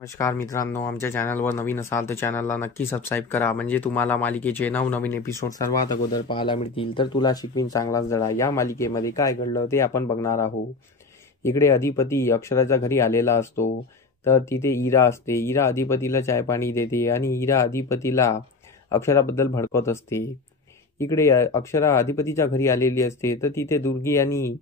नमस्कार मित्रांनो, आमच्या चॅनलवर नवीन असाल तर चॅनलला नक्की सबस्क्राईब करा, म्हणजे तुम्हाला मालिकेचे नवनवीन एपिसोड सर्वात अगोदर पाहायला मिळतील. तर तुला शिकवीन चांगलाच धडा या मालिकेमध्ये काय घडलं ते आपण बघणार आहोत. इकडे अधिपती अक्षराच्या घरी आलेला असतो. तर तिथे इरा असते. इरा अधिपतीला चाय पाणी देते आणि इरा अधिपतीला अक्षराबद्दल भडकवत असते. इकडे अक्षरा अधिपतीच्या घरी आलेली असते. तर तिथे दुर्गी आणि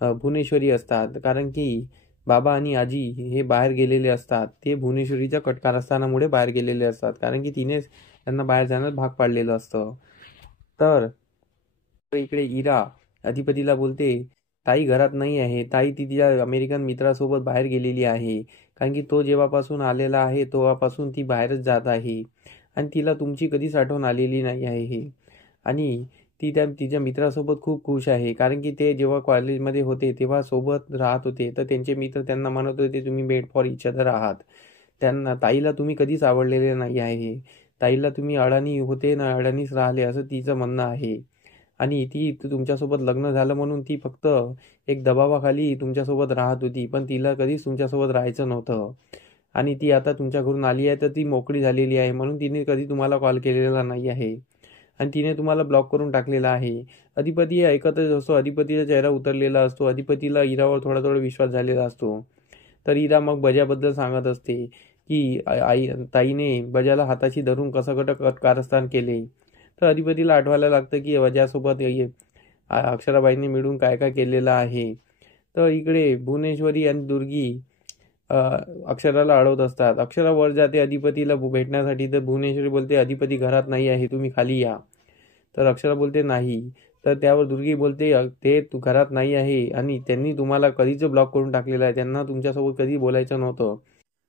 भुवनेश्वरी असतात, कारण की बाबा आणि आजी हे बाहेर गेलेले असतात. ते भुवनेश्वरीच्या कारस्थानामुळे बाहेर गेलेले असतात, कारण की तिनेच त्यांना बाहेर जाण्यास भाग पाडलेलं असतं. तर इकडे इरा अधिपतीला बोलते, ताई घरात नाही आहे. ताई तिच्या अमेरिकन मित्रासोबत बाहेर गेलेली आहे, कारण की तो जेव्हापासून आलेला आहे तेव्हापासून ती बाहेरच जात आहे आणि तिला तुमची कधीच आठवण आलेली नाही आहे. आणि ती तिच्या मित्रासोबत खूप खुश आहे, कारण की ते जेव्हा कॉलेजमध्ये होते तेव्हा सोबत राहत होते. तर त्यांचे मित्र त्यांना म्हणत होते, तुम्ही मेड फॉर इच अदर आहात. त्यांना ताईला तुम्ही कधीच आवडलेले नाही आहे. ताईला तुम्ही अडाणी होते ना, अडाणीच राहिले असं तिचं म्हणणं आहे. आणि ती तुमच्यासोबत लग्न झालं म्हणून ती फक्त एक दबावाखाली तुमच्यासोबत राहत होती, पण तिला कधीच तुमच्यासोबत राहायचं नव्हतं. आणि ती आता तुमच्या घरून आली आहे तर ती मोकळी झालेली आहे, म्हणून तिने कधी तुम्हाला कॉल केलेला नाही आहे आणि तिने तुम्हाला ब्लॉक करून टाकलेला आहे. अधिपती ऐकतच असतो. अधिपतीचा चेहरा उतरलेला असतो. अधिपतीला इरावर थोडा थोडा विश्वास झालेला असतो. तर इरा मग बजाबद्दल सांगत असते की आई ताईने बजाला हाताशी धरून कसं कारस्थान केले. तर अधिपतीला आठवायला लागतं की बजासोबत अक्षराबाईंनी मिळून काय काय केलेलं आहे. तर इकडे भुवनेश्वरी आणि दुर्गी अक्षराला अडवत असतात. अक्षरा वर जाते अधिपतीला भेटण्यासाठी. तर भुवनेश्वरी बोलते, अधिपती घरात नाही आहे, तुम्ही खाली या. तर अक्षरा बोलते नाही. तर त्यावर दुर्गी बोलते, ते तू घरात नाही आहे आणि त्यांनी तुम्हाला कधीच ब्लॉक करून टाकलेलं आहे. त्यांना तुमच्यासोबत कधी बोलायचं नव्हतं.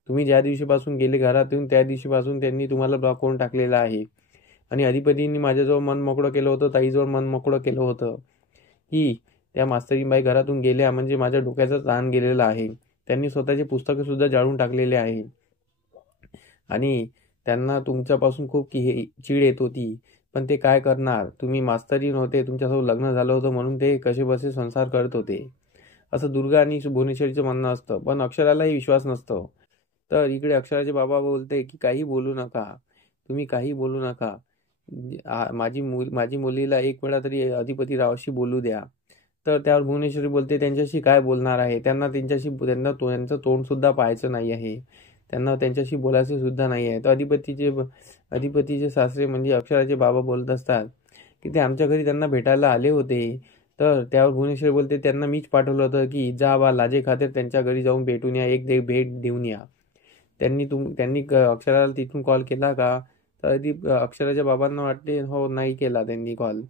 तुम्ही ज्या दिवशीपासून गेले घरातून त्या दिवशीपासून त्यांनी तुम्हाला ब्लॉक करून टाकलेलं आहे. आणि अधिपतींनी माझ्याजवळ मन मोकळं केलं होतं, ताईजवळ मन मोकळं केलं होतं की त्या मास्तरीबाई घरातून गेल्या म्हणजे माझ्या डोक्याचा ताण गेलेला आहे. त्यांनी स्वतःची पुस्तकं सुद्धा जाळून टाकलेले आहे आणि त्यांना तुमच्यापासून खूप चीड येत होती. पण ते काय करणार, तुम्ही मास्तरी नव्हते, तुमच्यासोबत लग्न झालं होतं म्हणून ते कसेबसे संसार करत होते, असं दुर्गा आणि भुवनेश्वरीचं म्हणणं असतं. पण अक्षरालाही विश्वास नसतो. तर इकडे अक्षराचे बाबा बोलते की काही बोलू नका, तुम्ही काही बोलू नका. माझी मुलीला एक वेळा तरी अधिपती रावाशी बोलू द्या. तर त्यावर भुवनेश्वरी बोलते, त्यांच्याशी काय बोलणार आहे, त्यांना त्यांचं तोंड सुद्धा पाहायचं नाही आहे, त्यांना त्यांच्याशी बोलायचं सुद्धा नाही आहे. तर अधिपतीचे सासरे म्हणजे अक्षराचे बाबा बोलत असतात की ते आमच्या घरी त्यांना भेटायला आले होते. तर त्यावर भुवनेश्वरी बोलते, त्यांना मीच पाठवलं होतं की जा बा लाजे खातीर त्यांच्या घरी जाऊन भेटून या, भेट देऊन या. त्यांनी अक्षराला तिथून कॉल केला का? तर अक्षराच्या बाबांना वाटते हो नाही केला त्यांनी कॉल.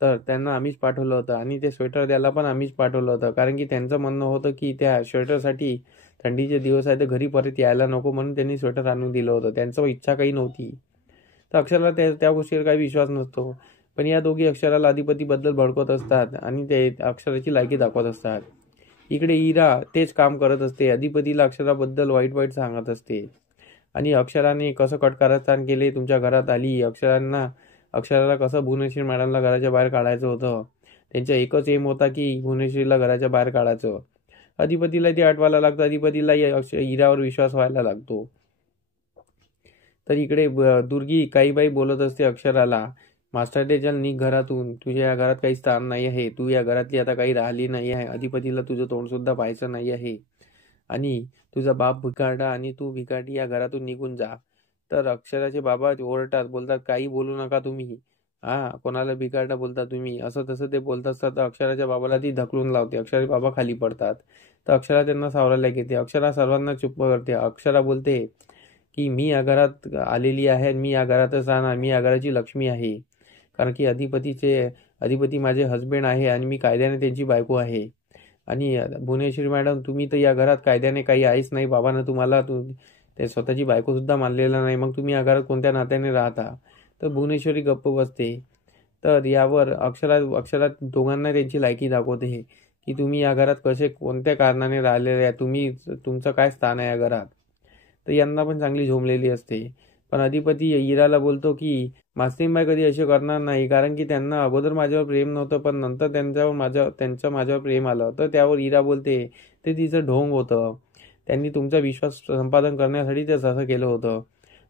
तर त्यांना आम्हीच पाठवलं होतं आणि ते स्वेटर द्यायला पण आम्हीच पाठवलं होतं, कारण की त्यांचं म्हणणं होतं की त्या स्वेटरसाठी थंडीचे दिवस आहे तर घरी परत यायला नको म्हणून त्यांनी स्वेटर आणून दिलं होतं. त्यांचं इच्छा काही नव्हती. तर अक्षराला त्या गोष्टीवर काही विश्वास नसतो. पण या दोघी अक्षराला अधिपतीबद्दल भडकवत असतात आणि ते अक्षराची लायकी दाखवत असतात. इकडे इरा तेच काम करत असते. अधिपतीला अक्षराबद्दल वाईट वाईट सांगत असते आणि अक्षराने कसं कारस्थान केले, तुमच्या घरात आली, अक्षराला कसं भुवनेश्वरी मॅडमला घराच्या बाहेर काढायचं होतं. त्यांचा एकच एम होता की भुवनेश्वरीला घराच्या बाहेर काढायचं. अधिपतीला ते आठवायला लागतं. अधिपतीला इरावर विश्वास व्हायला लागतो. तर इकडे दुर्गी काही बाई बोलत असते अक्षराला, मास्टर डे चल निघ घरातून, तुझ्या या घरात काही स्थान नाही आहे, तू या घरातली आता काही राहिली नाही आहे, अधिपतीला तुझं तोंड सुद्धा पाहायचं नाही आहे आणि तुझा बाप भिकारडा आणि तू भिकारडी, या घरातून निघून जा. तर अक्षराचे बाबा ओरडतात, बोलतात काही बोलू नका तुम्ही, कोणाला भिकारडा बोलता तुम्ही, असं तसं ते बोलत असतात. तर अक्षराच्या बाबाला ती ढकलून लावते. अक्षराचे बाबा खाली पडतात. तर अक्षरा त्यांना सावरायला घेते. अक्षरा सर्वांना चुप करते. अक्षरा बोलते की मी या घरात आलेली आहे, मी या घरातच राहणार, मी या घराची लक्ष्मी आहे, कारण की अधिपती माझे हस्बंड आहे आणि मी कायद्याने त्यांची बायको आहे. आणि भुवनेश्वरी मॅडम, तुम्ही तर या घरात कायद्याने काही आहेच नाही, बाबांना तुम्हाला ते स्वतःची बायको सुद्धा मानलेला नाही, मग तुम्ही या घरात कोणत्या नात्याने राहता. तर भुवनेश्वरी गप्प बसते. तर यावर अक्षरा दोघांना त्यांची लायकी दाखवते की तुम्ही या घरात कोणत्या कारणाने राहिलेले आहे, तुमचं काय स्थान आहे या घरात. तर यांना पण चांगली झोंबलेली असते. पण अधिपती इराला बोलतो की मास्तीबाई कधी असे करणार नाही, कारण की त्यांना अगोदर माझ्यावर प्रेम नव्हतं, पण नंतर त्यांचं माझ्यावर प्रेम आलं. तर त्यावर इरा बोलते, ते तिचं ढोंग होतं. त्यांनी तुमचा विश्वास संपादन करण्यासाठी तेच असं केलं होतं.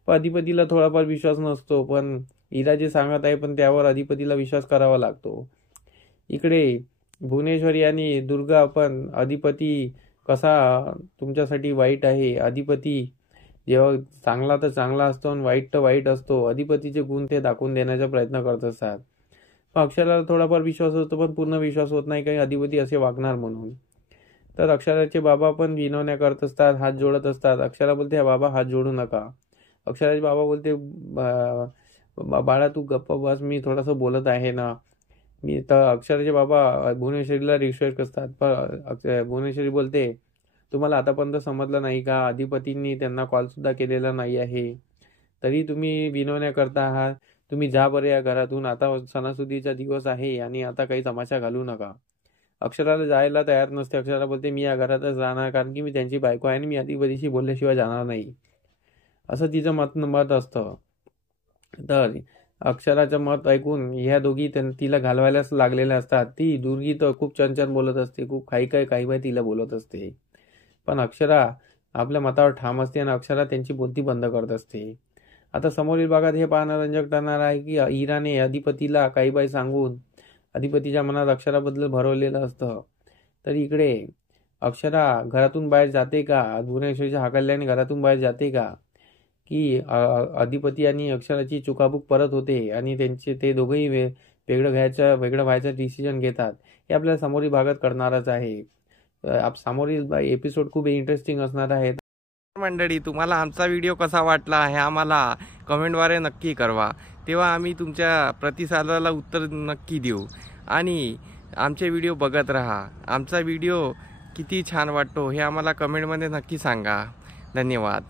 पण अधिपतीला थोडाफार विश्वास नसतो, पण इरा जे सांगत आहे पण त्यावर अधिपतीला विश्वास करावा लागतो. इकडे भुवनेश्वरी आणि दुर्गा पण अधिपती कसा तुमच्यासाठी वाईट आहे, अधिपती जेव्हा चांगला तर चांगला असतो आणि वाईट तर वाईट असतो, अधिपतीचे गुण ते दाखवून देण्याचा प्रयत्न करत असतात. पण अक्षराला थोडाफार विश्वास होतो, पण पूर्ण विश्वास होत नाही काही अधिपती असे वागणार म्हणून. तर अक्षराचे बाबा पण विनवण्या करत असतात, हात जोडत असतात. अक्षरा बोलते, बाबा हात जोडू नका. अक्षराचे बाबा बोलते, बाळा तू गप्प बस, मी थोडंसं बोलत आहे ना. मी तर अक्षराचे बाबा भुवनेश्वरीला रिक्वेस्ट करतात, पण भुवनेश्वरी बोलते, तुम्हाला आतापर्यंत समजलं नाही का, अधिपतींनी त्यांना कॉल सुद्धा केलेला नाही आहे, तरी तुम्ही विनवण्या करता आहात. तुम्ही जा बरे या घरातून, आता सणासुदीचा दिवस आहे आणि आता काही तमाशा घालू नका. अक्षराला जायला तयार नसते. अक्षराला बोलते, मी या घरातच राहणार, कारण की मी त्यांची बायको आहे आणि मी अधिपतीशी बोलल्याशिवाय जाणार नाही, असं तिचं मत असतं. तर अक्षराचं मत ऐकून ह्या दोघी तिला घालवायलाच लागलेल्या असतात. ती दुर्गी तर खूप चंचल बोलत असते, खूप काही तिला बोलत असते, पण अक्षरा आपल्या मतावर ठाम असते आणि अक्षरा त्यांची बोलती बंद करत असते. आता समोरील भागात हे पाहणं रंजक ठरणार आहे की इराने अधिपतीला काही सांगून अधिपतीच्या मनात अक्षराबद्दल भरवलेलं असतं. तर इकडे अक्षरा घरातून बाहेर जाते का, भुवनेश्वरीच्या हाकलल्याने घरातून बाहेर जाते का, की अधिपती आणि अक्षराची चुकाबुक परत होते आणि त्यांचे ते दोघंही वेगळं व्हायचं डिसिजन घेतात, हे आपल्याला समोरील भागात कळणारच आहे. समोरील एपिसोड खूप इंटरेस्टिंग असणार आहे. मंडळी, तुम्हाला आमचा व्हिडिओ कसा वाटला हे आम्हाला कमेंटद्वारे नक्की कळवा, तेव्हा आम्ही तुमच्या प्रतिसादाला उत्तर नक्की देऊ. आणि आमचे व्हिडिओ बघत राहा. आमचा व्हिडिओ किती छान वाटतो हे आम्हाला कमेंटमध्ये नक्की सांगा. धन्यवाद.